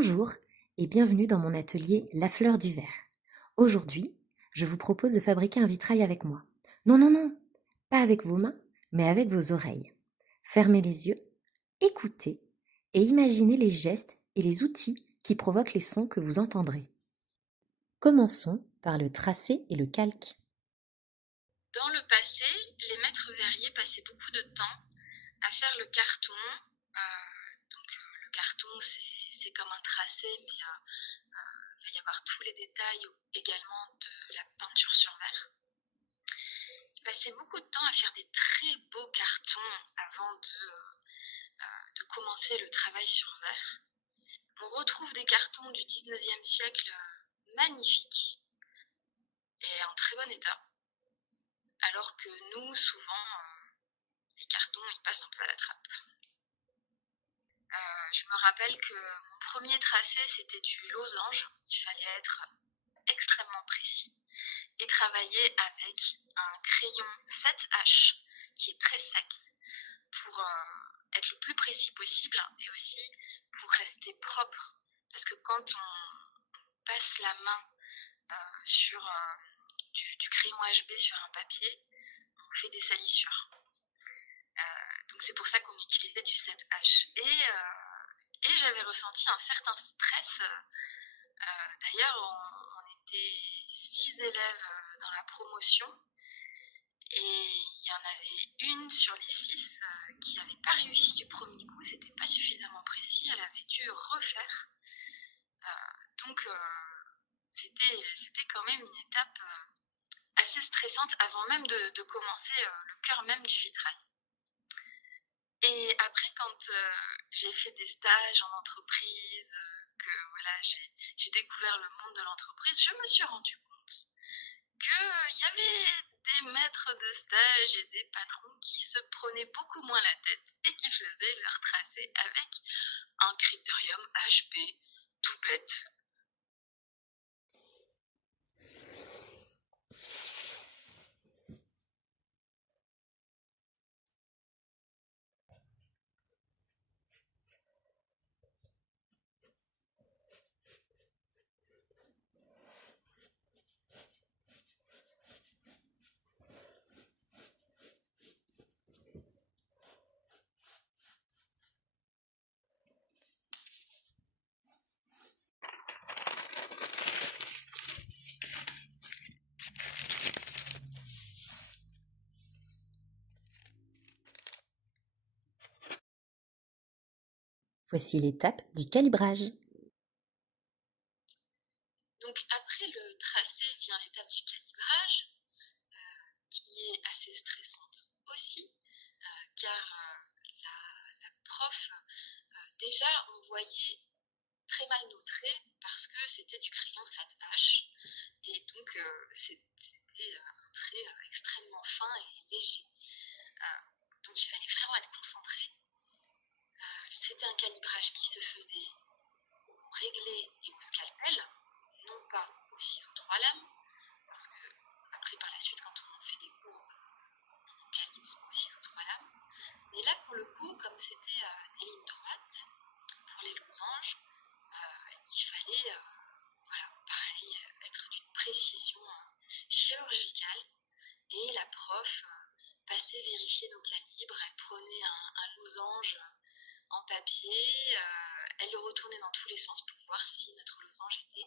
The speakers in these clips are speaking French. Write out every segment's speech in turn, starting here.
Bonjour et bienvenue dans mon atelier La fleur du verre. Aujourd'hui, je vous propose de fabriquer un vitrail avec moi. Non, non, non, pas avec vos mains, mais avec vos oreilles. Fermez les yeux, écoutez et imaginez les gestes et les outils qui provoquent les sons que vous entendrez. Commençons par le tracé et le calque. Dans le passé, les maîtres verriers passaient beaucoup de temps à faire le carton. Le carton, c'est comme un tracé, mais il va y avoir tous les détails également de la peinture sur verre. Ils passaient beaucoup de temps à faire des très beaux cartons avant de commencer le travail sur verre. On retrouve des cartons du 19e siècle magnifiques et en très bon état, alors que nous, souvent, les cartons, ils passent un peu à la trappe. Je me rappelle que mon premier tracé, c'était du losange. Il fallait être extrêmement précis et travailler avec un crayon 7H qui est très sec pour être le plus précis possible et aussi pour rester propre. Parce que quand on passe la main sur du crayon HB sur un papier, on fait des salissures. Donc c'est pour ça qu'on utilisait du 7H. Et j'avais ressenti un certain stress. D'ailleurs, on était 6 élèves dans la promotion et il y en avait une sur les 6 qui n'avait pas réussi du premier coup. C'était pas suffisamment précis. Elle avait dû refaire. Donc c'était quand même une étape assez stressante avant même de commencer le cœur même du vitrail. Et après, quand j'ai fait des stages en entreprise, que voilà, j'ai découvert le monde de l'entreprise, je me suis rendu compte qu'il y avait des maîtres de stage et des patrons qui se prenaient beaucoup moins la tête et qui faisaient leur tracé avec un critérium HB tout bête. Voici l'étape du calibrage. Donc après le tracé vient l'étape du calibrage, qui est assez stressante aussi, car la prof, déjà, on voyait très mal nos traits parce que c'était du crayon 7H et donc c'était un trait extrêmement fin et léger. Donc il fallait vraiment être concentré. C'était un calibrage qui se faisait au réglé et au scalpel, non pas au ciseau 3 lames, parce que après par la suite quand on fait des courbes, on calibre au ciseau 3 lames. Mais là pour le coup, comme c'était des lignes droites, pour les losanges, il fallait pareil, être d'une précision chirurgicale. Et la prof passait vérifier nos calibres, elle prenait un losange en papier, elle le retournait dans tous les sens pour voir si notre losange était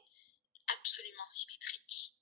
absolument symétrique.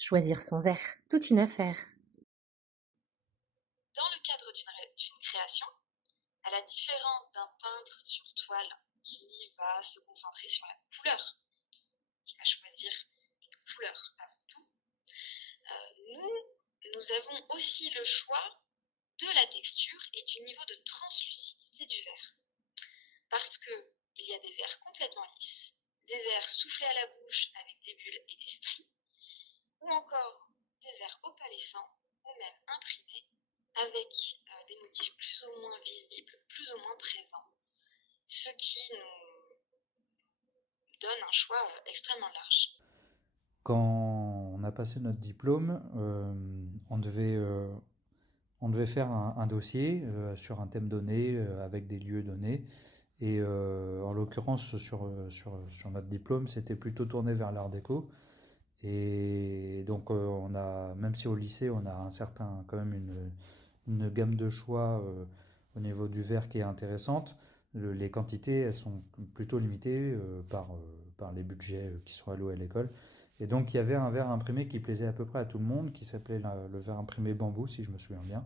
Choisir son verre, toute une affaire. Dans le cadre d'une création, à la différence d'un peintre sur toile qui va se concentrer sur la couleur, qui va choisir une couleur avant tout, nous avons aussi le choix de la texture et du niveau de translucidité du verre. Parce que il y a des verres complètement lisses, des verres soufflés à la bouche avec des bulles et des stries, ou encore des verres opalescents ou même imprimés avec des motifs plus ou moins visibles, plus ou moins présents, ce qui nous donne un choix extrêmement large. Quand on a passé notre diplôme, on devait faire un dossier sur un thème donné, avec des lieux donnés. Et en l'occurrence, sur notre diplôme, c'était plutôt tourné vers l'art déco. Et donc, même si au lycée, on a quand même une gamme de choix au niveau du verre qui est intéressante, les quantités, elles sont plutôt limitées par les budgets qui sont alloués à l'école. Et donc, il y avait un verre imprimé qui plaisait à peu près à tout le monde, qui s'appelait le verre imprimé bambou, si je me souviens bien.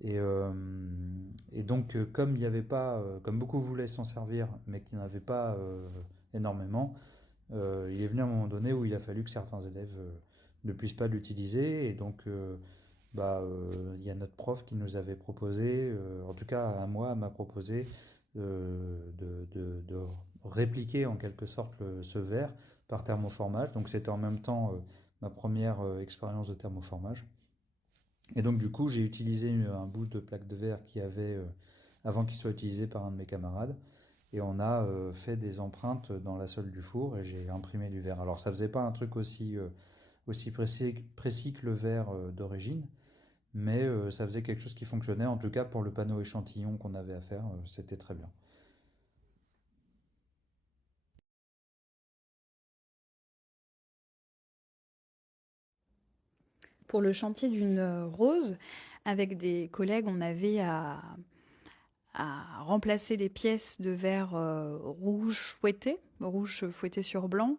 Et, euh, et donc, comme il y avait pas, comme beaucoup voulaient s'en servir, mais qu'il n'y en avait pas énormément, il est venu un moment donné où il a fallu que certains élèves ne puissent pas l'utiliser. Et donc, il y a notre prof qui nous avait proposé, en tout cas à moi, m'a proposé de répliquer en quelque sorte ce verre par thermoformage. Donc, c'était en même temps ma première expérience de thermoformage. Et donc, du coup, j'ai utilisé un bout de plaque de verre qui avait, avant qu'il soit utilisé par un de mes camarades. Et on a fait des empreintes dans la sole du four et j'ai imprimé du verre. Alors, ça faisait pas un truc aussi précis que le verre d'origine, mais ça faisait quelque chose qui fonctionnait. En tout cas, pour le panneau échantillon qu'on avait à faire, c'était très bien. Pour le chantier d'une rose, avec des collègues, on avait à remplacer des pièces de verre rouge fouetté sur blanc.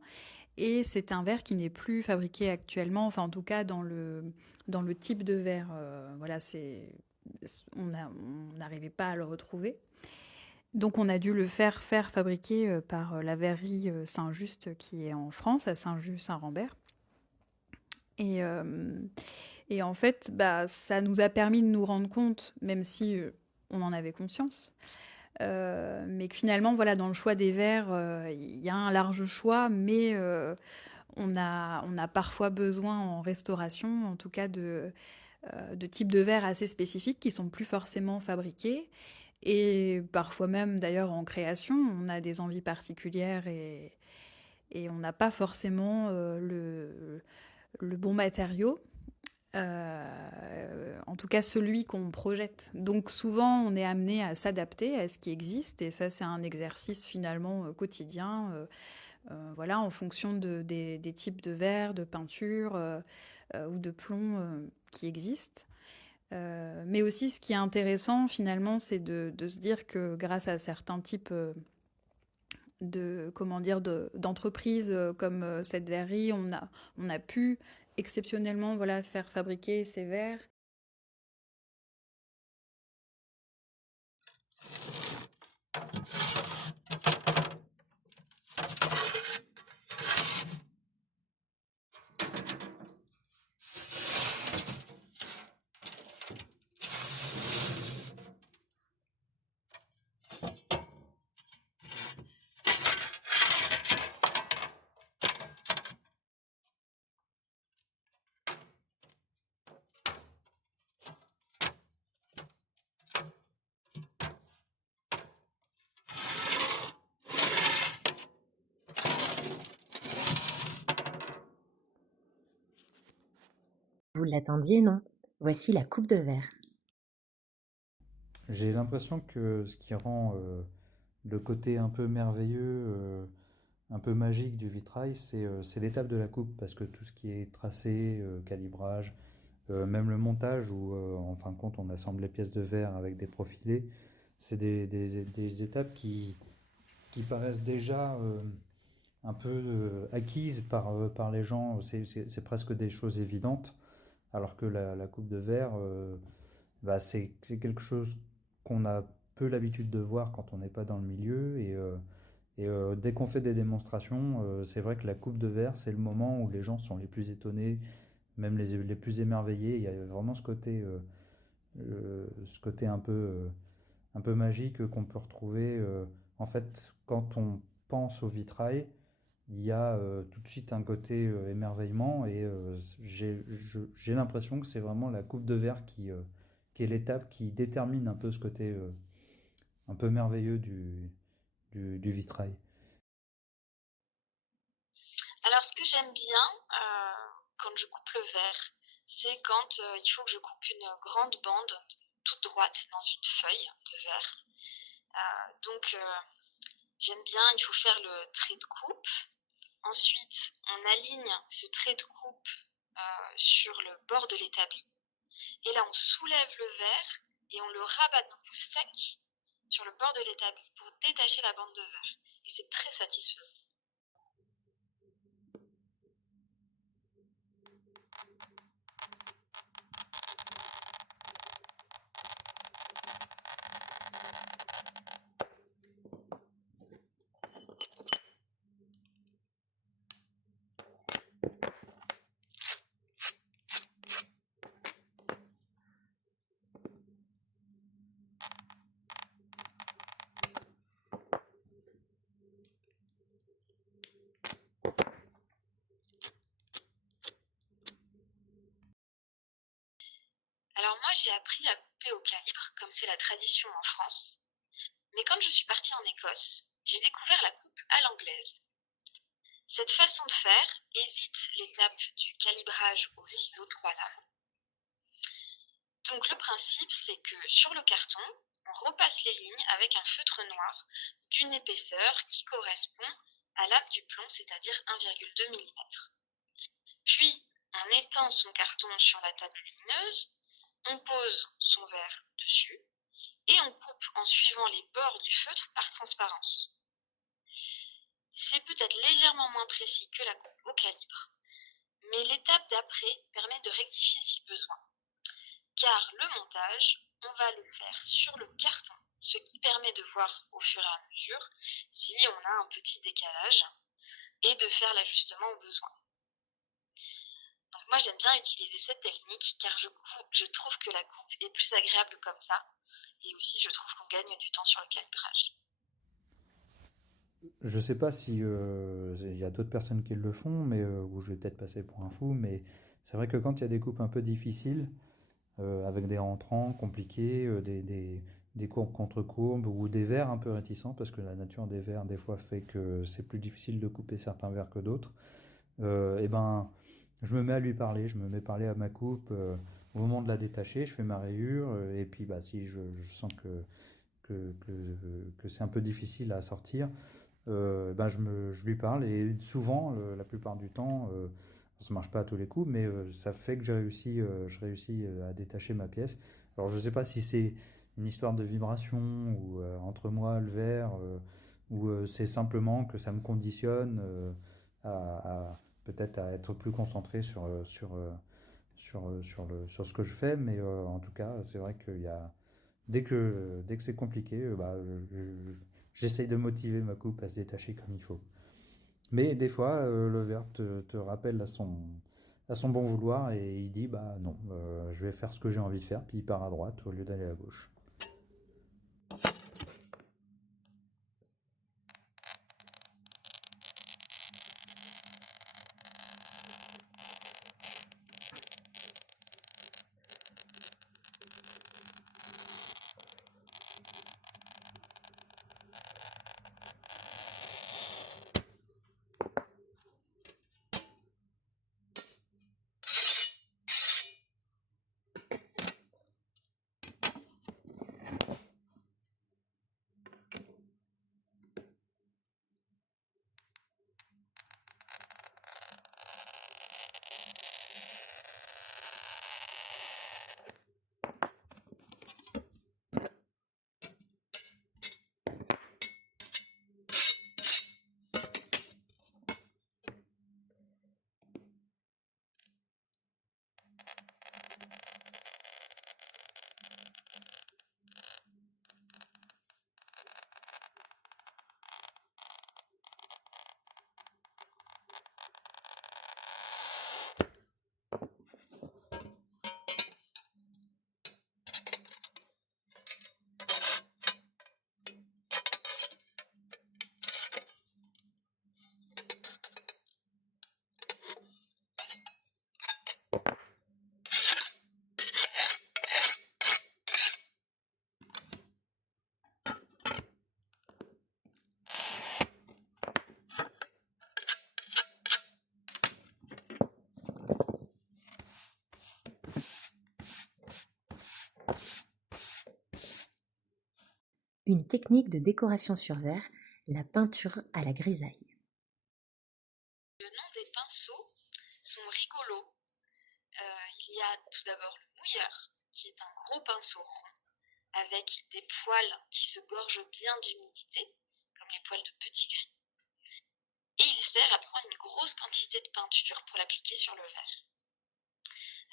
Et c'est un verre qui n'est plus fabriqué actuellement, enfin en tout cas dans le type de verre. Voilà, on n'arrivait pas à le retrouver. Donc on a dû le faire fabriquer par la verrerie Saint-Just qui est en France, à Saint-Just-Saint-Rambert. Et, euh, et en fait, ça nous a permis de nous rendre compte, même si on en avait conscience, mais que finalement, voilà, dans le choix des verres, il y a un large choix, mais on a parfois besoin en restauration, en tout cas, de types de verres assez spécifiques qui sont plus forcément fabriqués. Et parfois même, d'ailleurs, en création, on a des envies particulières et on n'a pas forcément le bon matériau. En tout cas celui qu'on projette. Donc souvent on est amené à s'adapter à ce qui existe et ça c'est un exercice finalement quotidien, voilà, en fonction des types de verre, de peinture ou de plomb qui existent. Mais aussi ce qui est intéressant finalement c'est de se dire que grâce à certains types d'entreprises comme cette verrerie, on a pu exceptionnellement voilà, faire fabriquer ces verres. Vous l'attendiez, non? Voici la coupe de verre. J'ai l'impression que ce qui rend le côté un peu merveilleux, un peu magique du vitrail, c'est l'étape de la coupe, parce que tout ce qui est tracé, calibrage, même le montage où en fin de compte on assemble les pièces de verre avec des profilés, c'est des étapes qui paraissent déjà un peu acquises par les gens. C'est presque des choses évidentes, alors que la coupe de verre, c'est quelque chose qu'on a peu l'habitude de voir quand on n'est pas dans le milieu. Et dès qu'on fait des démonstrations, c'est vrai que la coupe de verre, c'est le moment où les gens sont les plus étonnés, même les plus émerveillés. Il y a vraiment ce côté ce côté un peu magique qu'on peut retrouver. En fait, quand on pense au vitrail, il y a tout de suite un côté émerveillement et j'ai l'impression que c'est vraiment la coupe de verre qui est l'étape qui détermine un peu ce côté un peu merveilleux du vitrail. Alors, ce que j'aime bien quand je coupe le verre, c'est quand il faut que je coupe une grande bande toute droite dans une feuille de verre. Donc, j'aime bien, il faut faire le trait de coupe. Ensuite, on aligne ce trait de coupe sur le bord de l'établi. Et là, on soulève le verre et on le rabat d'un coup sec sur le bord de l'établi pour détacher la bande de verre. Et c'est très satisfaisant. Alors moi, j'ai appris à couper au calibre, comme c'est la tradition en France. Mais quand je suis partie en Écosse, j'ai découvert la coupe à l'anglaise. Cette façon de faire évite l'étape du calibrage au ciseau 3 lames. Donc le principe, c'est que sur le carton, on repasse les lignes avec un feutre noir d'une épaisseur qui correspond à lame du plomb, c'est-à-dire 1,2 mm. Puis, on étend son carton sur la table lumineuse, on pose son verre dessus et on coupe en suivant les bords du feutre par transparence. C'est peut-être légèrement moins précis que la coupe au calibre, mais l'étape d'après permet de rectifier si besoin. Car le montage, on va le faire sur le carton, ce qui permet de voir au fur et à mesure si on a un petit décalage et de faire l'ajustement au besoin. Donc moi j'aime bien utiliser cette technique car je trouve que la coupe est plus agréable comme ça et aussi je trouve qu'on gagne du temps sur le calibrage. Je sais pas si il y a d'autres personnes qui le font, mais ou je vais peut-être passer pour un fou, mais c'est vrai que quand il y a des coupes un peu difficiles, avec des rentrants compliqués, des courbes contre courbes ou des verres un peu réticents, parce que la nature des verres des fois fait que c'est plus difficile de couper certains verres que d'autres, et ben je me mets à lui parler, je me mets à parler à ma coupe au moment de la détacher, je fais ma rayure, et puis bah, si je sens que, que, que c'est un peu difficile à sortir, ben je lui parle et souvent, la plupart du temps, ça marche pas à tous les coups, mais ça fait que je réussis à détacher ma pièce. Alors je sais pas si c'est une histoire de vibration ou entre moi, le verre, ou c'est simplement que ça me conditionne peut-être à être plus concentré sur ce que je fais, mais en tout cas, c'est vrai qu'il y a dès que c'est compliqué, bah, j'essaye de motiver ma coupe à se détacher comme il faut. Mais des fois, le verre te rappelle à son bon vouloir et il dit bah non, je vais faire ce que j'ai envie de faire, puis il part à droite au lieu d'aller à gauche. une technique de décoration sur verre, la peinture à la grisaille. Le nom des pinceaux sont rigolos. Il y a tout d'abord le mouilleur, qui est un gros pinceau rond, avec des poils qui se gorgent bien d'humidité, comme les poils de petit gris. Et il sert à prendre une grosse quantité de peinture pour l'appliquer sur le verre.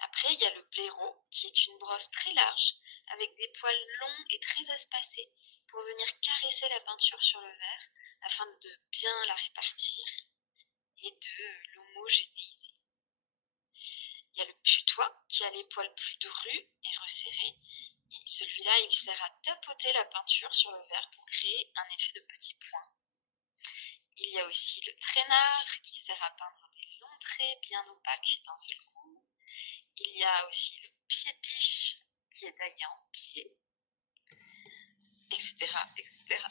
Après, il y a le blaireau, qui est une brosse très large, avec des poils longs et très espacés, pour venir caresser la peinture sur le verre, afin de bien la répartir et de l'homogénéiser. Il y a le putois, qui a les poils plus drus et resserrés, et celui-là, il sert à tapoter la peinture sur le verre pour créer un effet de petits points. Il y a aussi le traînard, qui sert à peindre des longs traits bien opaques d'un seul coup. Il y a aussi le pied de biche, qui est taillé en pied, etc., etc.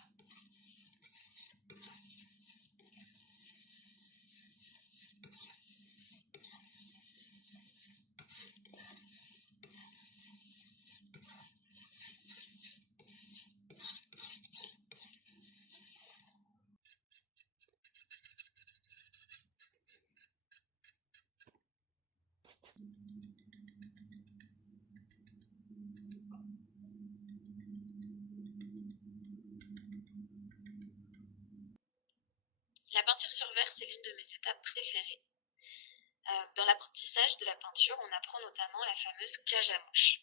La peinture sur verre, c'est l'une de mes étapes préférées. Dans l'apprentissage de la peinture, on apprend notamment la fameuse cage à mouche.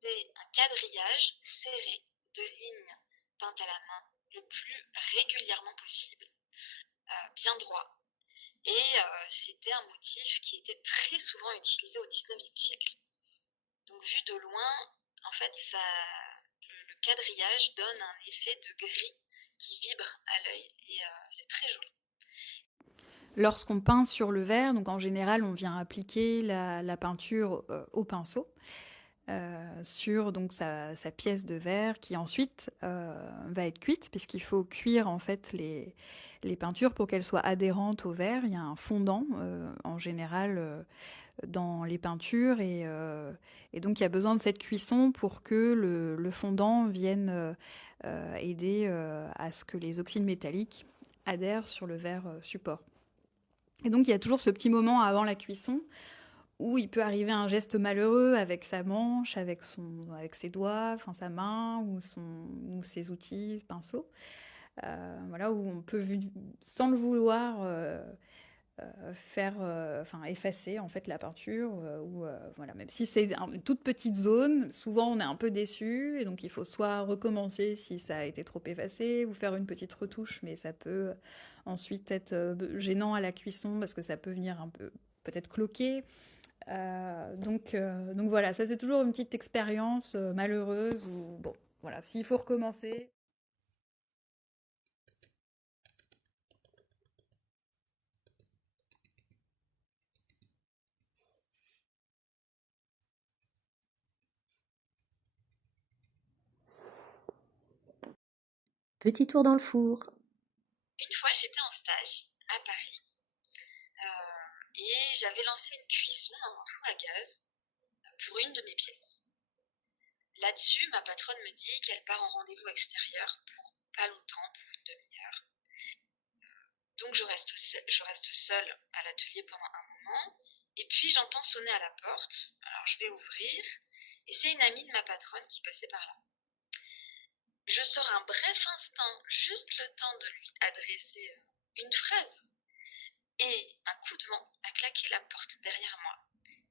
C'est un quadrillage serré de lignes peintes à la main le plus régulièrement possible, bien droit. Et c'était un motif qui était très souvent utilisé au XIXe siècle. Donc vu de loin, en fait, le quadrillage donne un effet de gris qui vibre à l'œil et c'est très joli. Lorsqu'on peint sur le verre, donc en général, on vient appliquer la peinture au pinceau sur donc sa pièce de verre qui ensuite va être cuite, puisqu'il faut cuire en fait les peintures pour qu'elles soient adhérentes au verre. Il y a un fondant en général dans les peintures et donc il y a besoin de cette cuisson pour que le fondant vienne aider à ce que les oxydes métalliques adhèrent sur le verre support. Et donc il y a toujours ce petit moment avant la cuisson où il peut arriver un geste malheureux avec sa manche, avec ses doigts, enfin sa main ou ses outils, pinceau. Voilà, où on peut, sans le vouloir, faire, effacer en fait la peinture. Voilà, même si c'est une toute petite zone, souvent on est un peu déçu et donc il faut soit recommencer si ça a été trop effacé ou faire une petite retouche, mais ça peut ensuite être gênant à la cuisson parce que ça peut venir un peu peut-être cloquer. Donc voilà, ça c'est toujours une petite expérience malheureuse où, bon, voilà, s'il faut recommencer. Petit tour dans le four. Une fois, j'étais en stage à Paris et j'avais lancé une cuisson dans mon four à gaz pour une de mes pièces. Là-dessus, ma patronne me dit qu'elle part en rendez-vous extérieur pour pas longtemps, pour une demi-heure. Donc je reste seule à l'atelier pendant un moment, et puis j'entends sonner à la porte. Alors je vais ouvrir, et c'est une amie de ma patronne qui passait par là. Je sors un bref instant, juste le temps de lui adresser une phrase, et un coup de vent a claqué la porte derrière moi,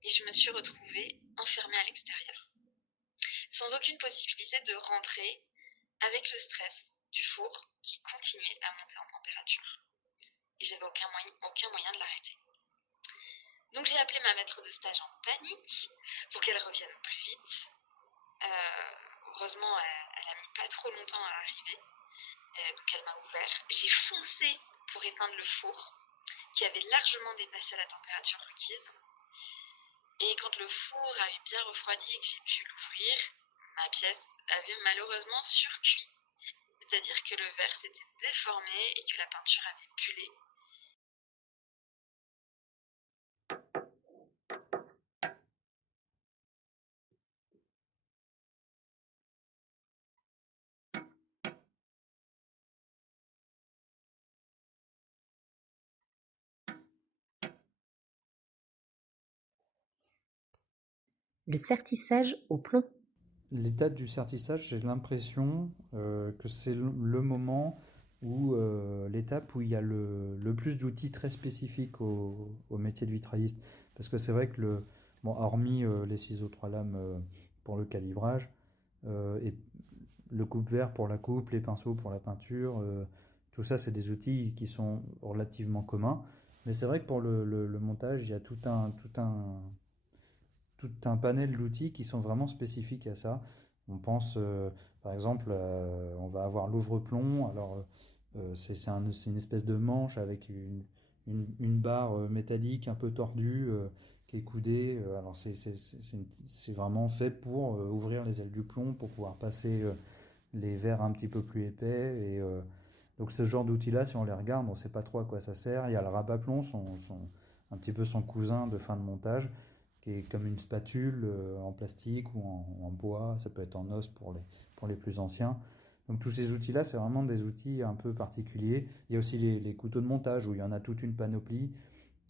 et je me suis retrouvée enfermée à l'extérieur, sans aucune possibilité de rentrer, avec le stress du four qui continuait à monter en température. Et j'avais aucun moyen de l'arrêter. Donc j'ai appelé ma maître de stage en panique pour qu'elle revienne plus vite. Heureusement, elle a mis pas trop longtemps à arriver. Donc elle m'a ouvert. J'ai foncé pour éteindre le four, qui avait largement dépassé la température requise. Et quand le four a eu bien refroidi et que j'ai pu l'ouvrir, ma pièce avait malheureusement surcuit. C'est-à-dire que le verre s'était déformé et que la peinture avait bullé. Le sertissage au plomb. L'étape du sertissage, j'ai l'impression que c'est le moment où l'étape où il y a le plus d'outils très spécifiques au métier de vitrailliste. Parce que c'est vrai que bon, hormis les ciseaux 3 lames pour le calibrage, et le coupe-vert pour la coupe, les pinceaux pour la peinture, tout ça, c'est des outils qui sont relativement communs. Mais c'est vrai que pour le montage, il y a tout un panel d'outils qui sont vraiment spécifiques à ça. On pense, par exemple, on va avoir l'ouvre-plomb. Alors, c'est une espèce de manche avec une barre métallique un peu tordue qui est coudée. Alors, c'est vraiment fait pour ouvrir les ailes du plomb, pour pouvoir passer les verres un petit peu plus épais. Donc, ce genre d'outils-là, si on les regarde, on ne sait pas trop à quoi ça sert. Il y a le rabat-plomb, un petit peu son cousin de fin de montage, qui est comme une spatule en plastique ou en bois, ça peut être en os pour les plus anciens. Donc tous ces outils-là, c'est vraiment des outils un peu particuliers. Il y a aussi les couteaux de montage où il y en a toute une panoplie.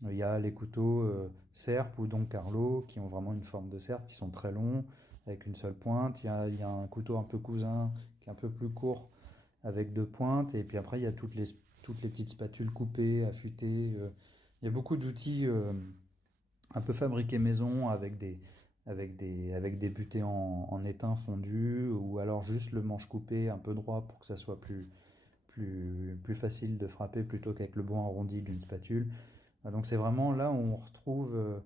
Il y a les couteaux serpe ou Don Carlo qui ont vraiment une forme de serpe, qui sont très longs, avec une seule pointe. Il y a un couteau un peu cousin qui est un peu plus court, avec 2 pointes. Et puis après, il y a toutes les petites spatules coupées, affûtées. Il y a beaucoup d'outils un peu fabriqué maison avec des butées en étain fondu ou alors juste le manche coupé un peu droit pour que ça soit plus facile de frapper plutôt qu'avec le bois arrondi d'une spatule. Donc c'est vraiment là où on retrouve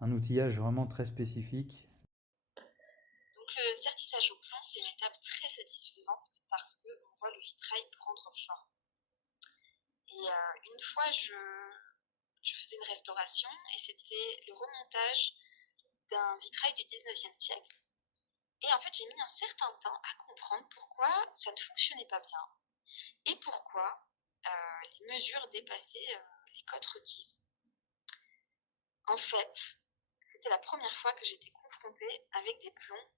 un outillage vraiment très spécifique. Donc le sertissage au plomb, c'est une étape très satisfaisante parce qu'on voit le vitrail prendre forme. Et une fois, je faisais une restauration et c'était le remontage d'un vitrail du 19e siècle. Et en fait, j'ai mis un certain temps à comprendre pourquoi ça ne fonctionnait pas bien et pourquoi les mesures dépassaient les cotes requises. En fait, c'était la première fois que j'étais confrontée avec des plombs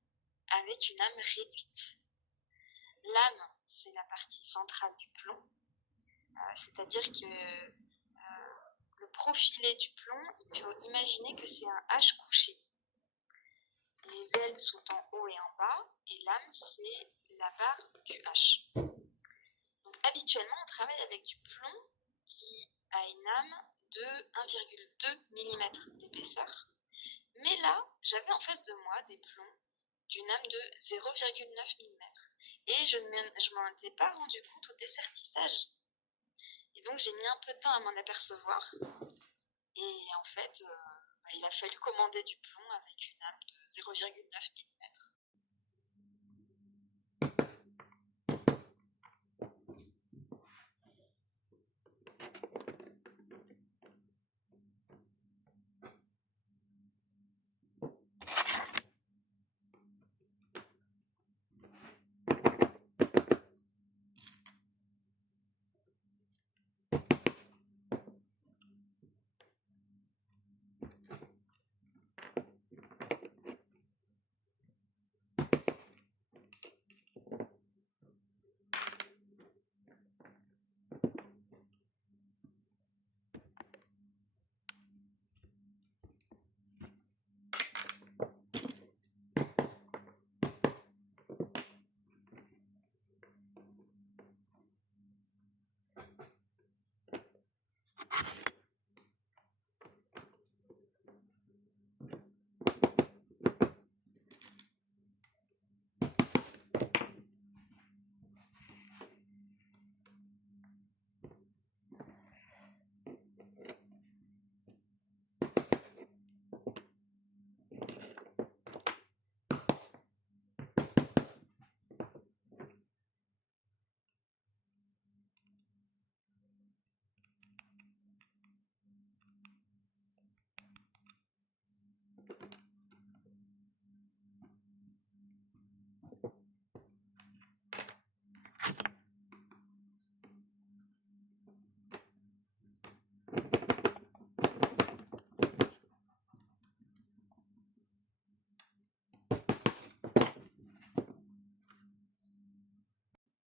avec une âme réduite. L'âme, c'est la partie centrale du plomb, c'est-à-dire que le profilé du plomb, il faut imaginer que c'est un H couché. Les ailes sont en haut et en bas, et l'âme, c'est la barre du H. Donc habituellement, on travaille avec du plomb qui a une âme de 1,2 mm d'épaisseur. Mais là, j'avais en face de moi des plombs d'une âme de 0,9 mm. Et je ne m'en étais pas rendu compte au dessertissage. Et donc j'ai mis un peu de temps à m'en apercevoir. Et en fait, il a fallu commander du plomb avec une âme de 0,9 mm.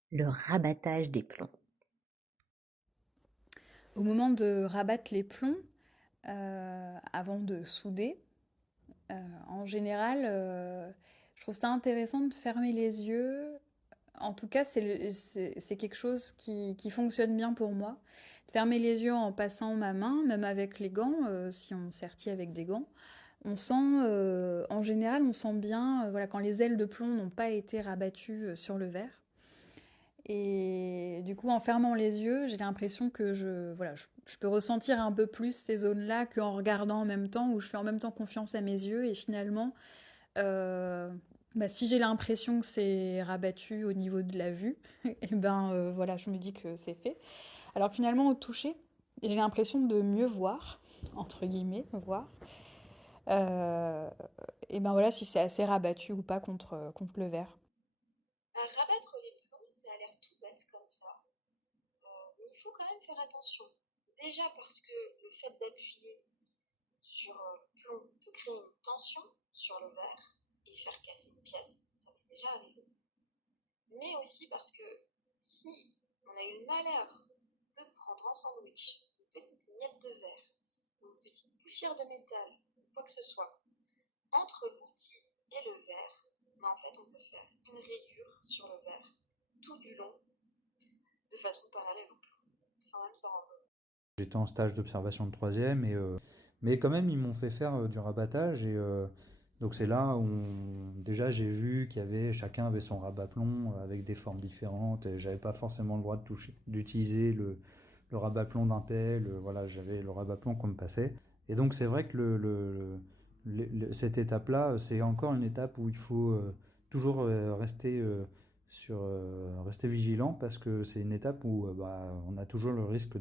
Le rabattage des plombs. Au moment de rabattre les plombs, avant de souder, En général, je trouve ça intéressant de fermer les yeux. En tout cas, c'est quelque chose qui fonctionne bien pour moi. De fermer les yeux en passant ma main, même avec les gants, si on sertit avec des gants. On sent, en général, on sent bien, voilà, quand les ailes de plomb n'ont pas été rabattues sur le verre. Et du coup, en fermant les yeux, j'ai l'impression que voilà, je peux ressentir un peu plus ces zones-là qu'en regardant en même temps, où je fais en même temps confiance à mes yeux. Et finalement, euh, bah, si j'ai l'impression que c'est rabattu au niveau de la vue, et ben voilà, je me dis que c'est fait. Alors que finalement, au toucher, j'ai l'impression de mieux voir, entre guillemets, voir. Euh, et ben voilà, si c'est assez rabattu ou pas contre le verre. Rabattre les plombs, ça a l'air tout bête comme ça, mais il faut quand même faire attention. Déjà parce que le fait d'appuyer sur le plomb peut créer une tension sur le verre et faire casser une pièce, ça m'est déjà arrivé. Mais aussi parce que si on a eu le malheur de prendre en sandwich une petite miette de verre ou une petite poussière de métal ou quoi que ce soit entre l'outil et le verre, en fait on peut faire une rayure sur le verre tout du long de façon parallèle au plomb, sans même s'en rendre compte. J'étais en stage d'observation de troisième, mais quand même ils m'ont fait faire du rabattage donc c'est là où déjà j'ai vu chacun avait son rabat-plomb avec des formes différentes et j'avais pas forcément le droit d'utiliser le rabat-plomb d'un tel, voilà, j'avais le rabat-plomb qu'on me passait. Et donc c'est vrai que cette étape-là, c'est encore une étape où il faut toujours rester vigilant parce que c'est une étape où bah, on a toujours le risque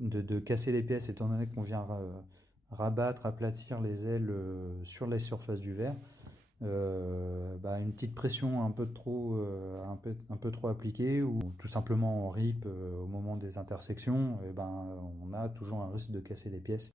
de casser les pièces étant donné qu'on vient rabattre, aplatir les ailes sur les surfaces du verre. Bah, une petite pression un peu trop appliquée ou tout simplement en rip au moment des intersections, et ben, on a toujours un risque de casser les pièces.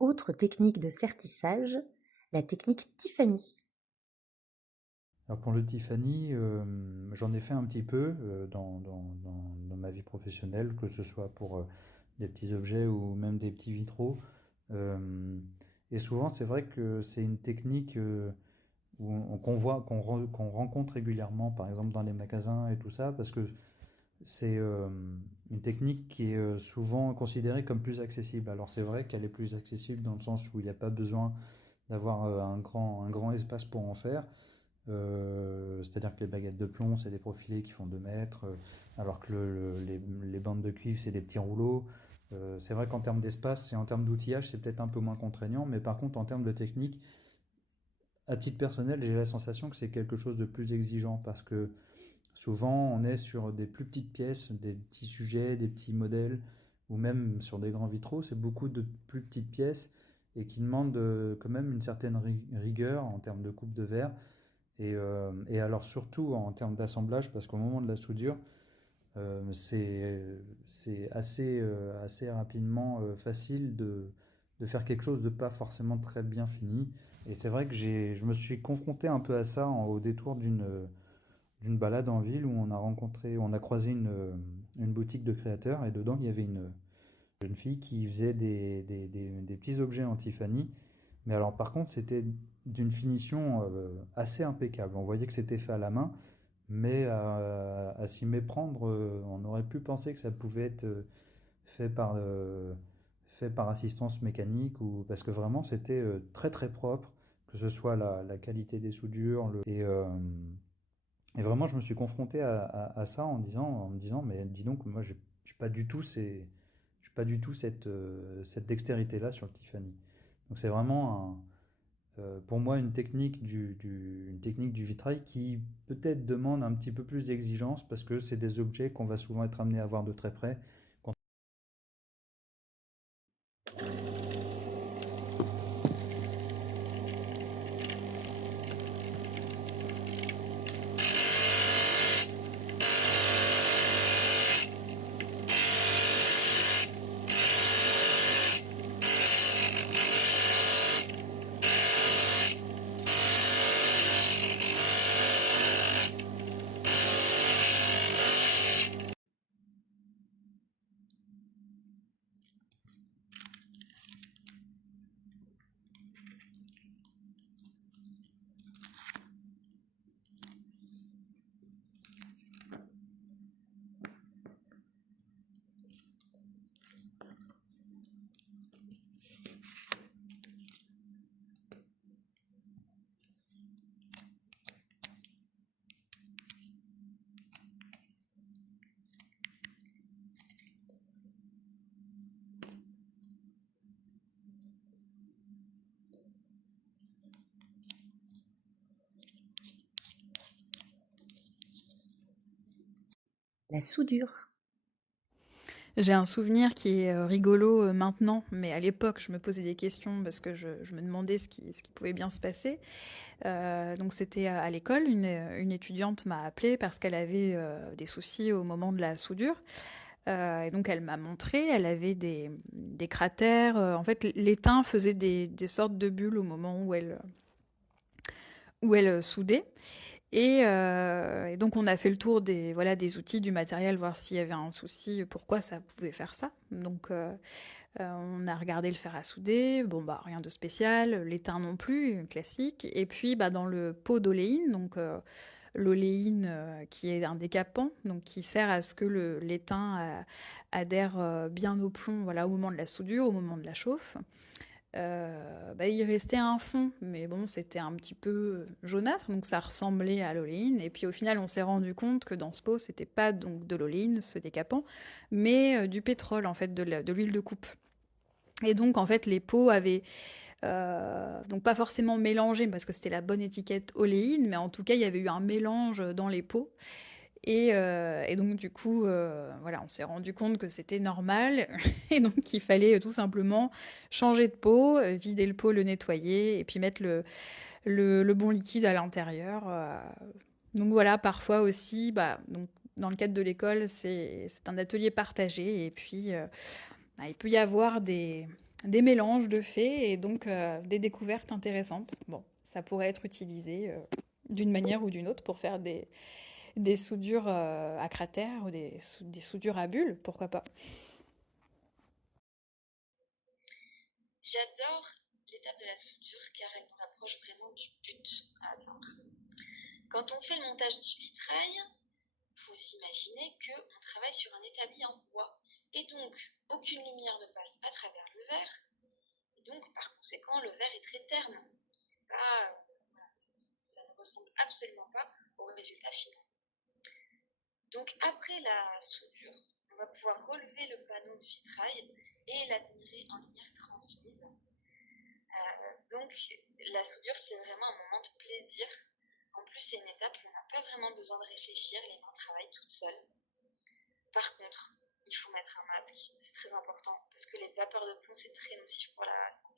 Autre technique de sertissage, la technique Tiffany. Alors pour le Tiffany, j'en ai fait un petit peu dans ma vie professionnelle, que ce soit pour des petits objets ou même des petits vitraux. Euh, et souvent, c'est vrai que c'est une technique qu'on rencontre régulièrement, par exemple dans les magasins et tout ça, parce que c'est une technique qui est souvent considérée comme plus accessible. Alors c'est vrai qu'elle est plus accessible dans le sens où il n'y a pas besoin d'avoir un grand espace pour en faire. C'est-à-dire que les baguettes de plomb, c'est des profilés qui font 2 mètres, alors que les bandes de cuivre, c'est des petits rouleaux. C'est vrai qu'en termes d'espace et en termes d'outillage, c'est peut-être un peu moins contraignant, mais par contre, en termes de technique, à titre personnel, j'ai la sensation que c'est quelque chose de plus exigeant parce que souvent, on est sur des plus petites pièces, des petits sujets, des petits modèles, ou même sur des grands vitraux, c'est beaucoup de plus petites pièces et qui demandent quand même une certaine rigueur en termes de coupe de verre. Et alors surtout en termes d'assemblage, parce qu'au moment de la soudure, c'est assez rapidement facile de faire quelque chose de pas forcément très bien fini. Et c'est vrai que je me suis confronté un peu à ça au détour d'une balade en ville où on a croisé une boutique de créateurs et dedans il y avait une jeune fille qui faisait des petits objets en Tiffany. Mais alors par contre c'était d'une finition assez impeccable. On voyait que c'était fait à la main, mais à s'y méprendre, on aurait pu penser que ça pouvait être fait fait par assistance mécanique ou parce que vraiment c'était très très propre, que ce soit la qualité des soudures, et vraiment je me suis confronté à ça en me disant, mais dis donc, moi j'ai pas du tout j'ai pas du tout cette dextérité-là sur le Tiffany. Donc c'est vraiment pour moi une technique du vitrail qui peut-être demande un petit peu plus d'exigence parce que c'est des objets qu'on va souvent être amené à voir de très près. La soudure. J'ai un souvenir qui est rigolo maintenant, mais à l'époque, je me posais des questions parce que je me demandais ce qui pouvait bien se passer. Donc c'était à l'école, une étudiante m'a appelée parce qu'elle avait des soucis au moment de la soudure. Et donc elle m'a montré, elle avait des cratères. En fait, l'étain faisait des sortes de bulles au moment où elle soudait. Et donc on a fait le tour des outils, du matériel, voir s'il y avait un souci, pourquoi ça pouvait faire ça. Donc on a regardé le fer à souder, bon bah rien de spécial, l'étain non plus, classique. Et puis bah, dans le pot d'oléine, donc l'oléine qui est un décapant, donc qui sert à ce que l'étain adhère bien au plomb, voilà, au moment de la soudure, au moment de la chauffe. Bah, il restait un fond, mais bon, c'était un petit peu jaunâtre, donc ça ressemblait à l'oléine. Et puis au final, on s'est rendu compte que dans ce pot, c'était pas donc de l'oléine, ce décapant, mais du pétrole, en fait, de l'huile de coupe. Et donc, en fait, les pots avaient donc pas forcément mélangé, parce que c'était la bonne étiquette oléine, mais en tout cas, il y avait eu un mélange dans les pots. Et donc, du coup, voilà, on s'est rendu compte que c'était normal et donc il fallait tout simplement changer de pot, vider le pot, le nettoyer et puis mettre le bon liquide à l'intérieur. Donc voilà, parfois aussi, bah, donc, dans le cadre de l'école, c'est un atelier partagé et puis bah, il peut y avoir des mélanges de faits et donc des découvertes intéressantes. Bon, ça pourrait être utilisé d'une manière ou d'une autre pour faire des soudures à cratères ou des soudures à bulles, pourquoi pas. J'adore l'étape de la soudure car elle nous rapproche vraiment du but à atteindre. Quand on fait le montage du vitrail, il faut s'imaginer qu'on travaille sur un établi en bois et donc aucune lumière ne passe à travers le verre. Et donc par conséquent, le verre est très terne. C'est pas, voilà, ça ne ressemble absolument pas au résultat final. Donc après la soudure, on va pouvoir relever le panneau de vitrail et l'admirer en lumière transmise. Donc la soudure, c'est vraiment un moment de plaisir. En plus, c'est une étape où on n'a pas vraiment besoin de réfléchir, les mains travaillent toutes seules. Par contre, il faut mettre un masque, c'est très important, parce que les vapeurs de plomb, c'est très nocif pour la santé.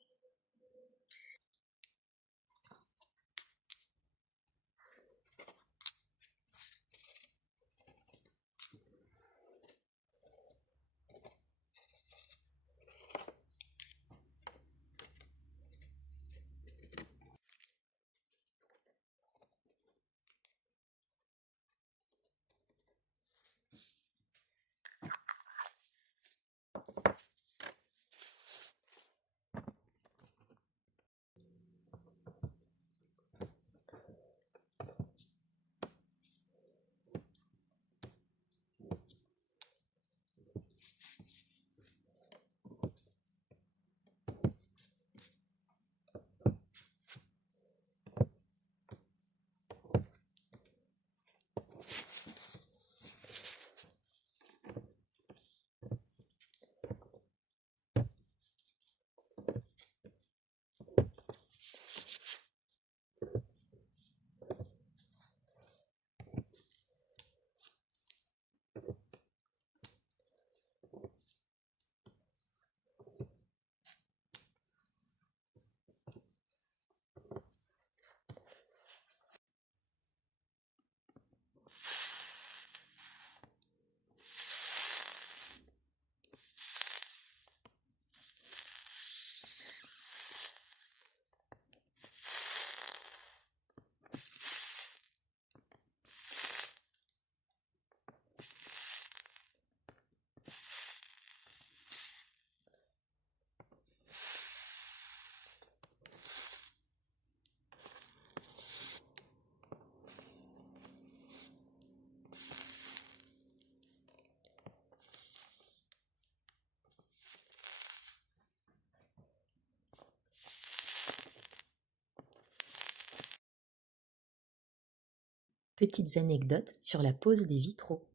Petites anecdotes sur la pose des vitraux.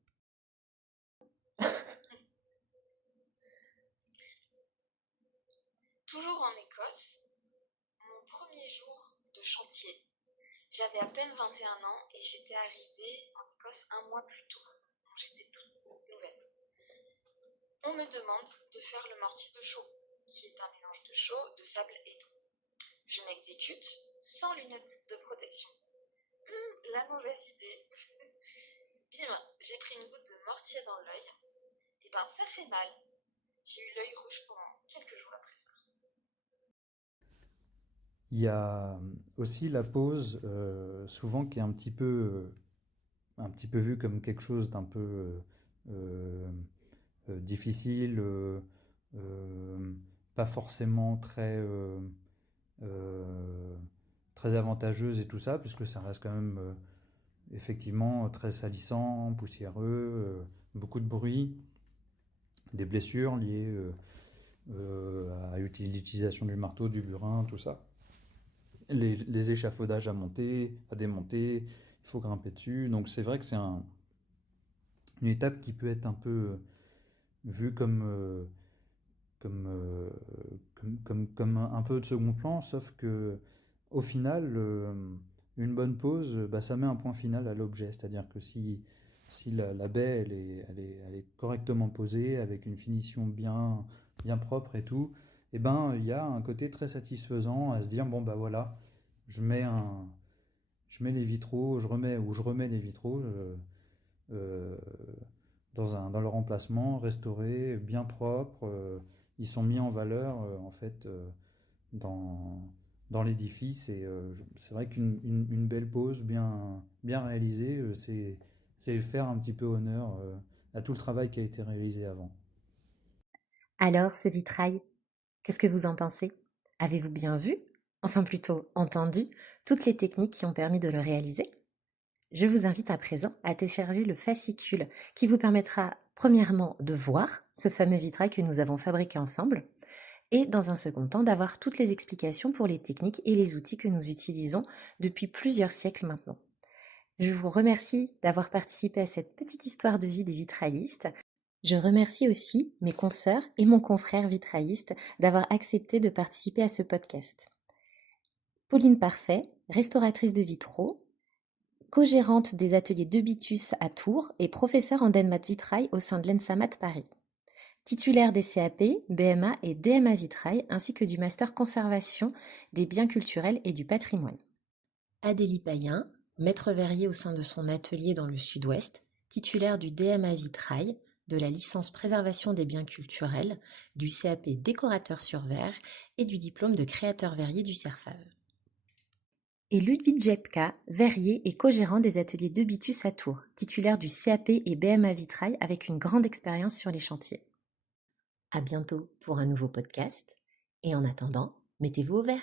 Toujours en Écosse, mon premier jour de chantier, j'avais à peine 21 ans et j'étais arrivée en Écosse un mois plus tôt. Donc, j'étais toute nouvelle. On me demande de faire le mortier de chaux, qui est un mélange de chaux, de sable et d'eau. Je m'exécute sans lunettes de protection. La mauvaise idée. Bim, j'ai pris une goutte de mortier dans l'œil. Et ben ça fait mal. J'ai eu l'œil rouge pendant quelques jours après ça. Il y a aussi la pose, souvent qui est un petit peu vue comme quelque chose d'un peu difficile, pas forcément euh, très avantageuse et tout ça, puisque ça reste quand même effectivement très salissant, poussiéreux, beaucoup de bruit, des blessures liées à l'utilisation du marteau, du burin, tout ça. Les échafaudages à monter, à démonter, il faut grimper dessus. Donc c'est vrai que c'est une étape qui peut être un peu vue comme un peu de second plan, sauf que au final, une bonne pose, bah, ça met un point final à l'objet. C'est-à-dire que si la baie elle est correctement posée, avec une finition bien propre et tout, et ben il y a un côté très satisfaisant à se dire bon bah voilà, je mets je mets les vitraux, je remets les vitraux euh, dans leur emplacement, restaurés, bien propres. Ils sont mis en valeur en fait dans, dans l'édifice et c'est vrai une belle pose bien réalisée, c'est faire un petit peu honneur à tout le travail qui a été réalisé avant. Alors, ce vitrail, qu'est-ce que vous en pensez? Avez-vous bien vu, enfin plutôt entendu, toutes les techniques qui ont permis de le réaliser? Je vous invite à présent à télécharger le fascicule qui vous permettra premièrement de voir ce fameux vitrail que nous avons fabriqué ensemble et dans un second temps d'avoir toutes les explications pour les techniques et les outils que nous utilisons depuis plusieurs siècles maintenant. Je vous remercie d'avoir participé à cette petite histoire de vie des vitraillistes. Je remercie aussi mes consoeurs et mon confrère vitrailliste d'avoir accepté de participer à ce podcast. Pauline Parfait, restauratrice de vitraux, co-gérante des ateliers Debitus à Tours et professeure en Denmat Vitrail au sein de l'ENSAMAT Paris. Titulaire des CAP, BMA et DMA Vitrail ainsi que du Master Conservation des biens culturels et du patrimoine. Adélie Payen, maître verrier au sein de son atelier dans le Sud-Ouest, titulaire du DMA Vitrail, de la licence Préservation des biens culturels, du CAP Décorateur sur verre et du diplôme de créateur verrier du CERFAV. Et Ludwig Jepka, verrier et co-gérant des ateliers Debitus à Tours, titulaire du CAP et BMA Vitrail avec une grande expérience sur les chantiers. À bientôt pour un nouveau podcast et en attendant, mettez-vous au vert.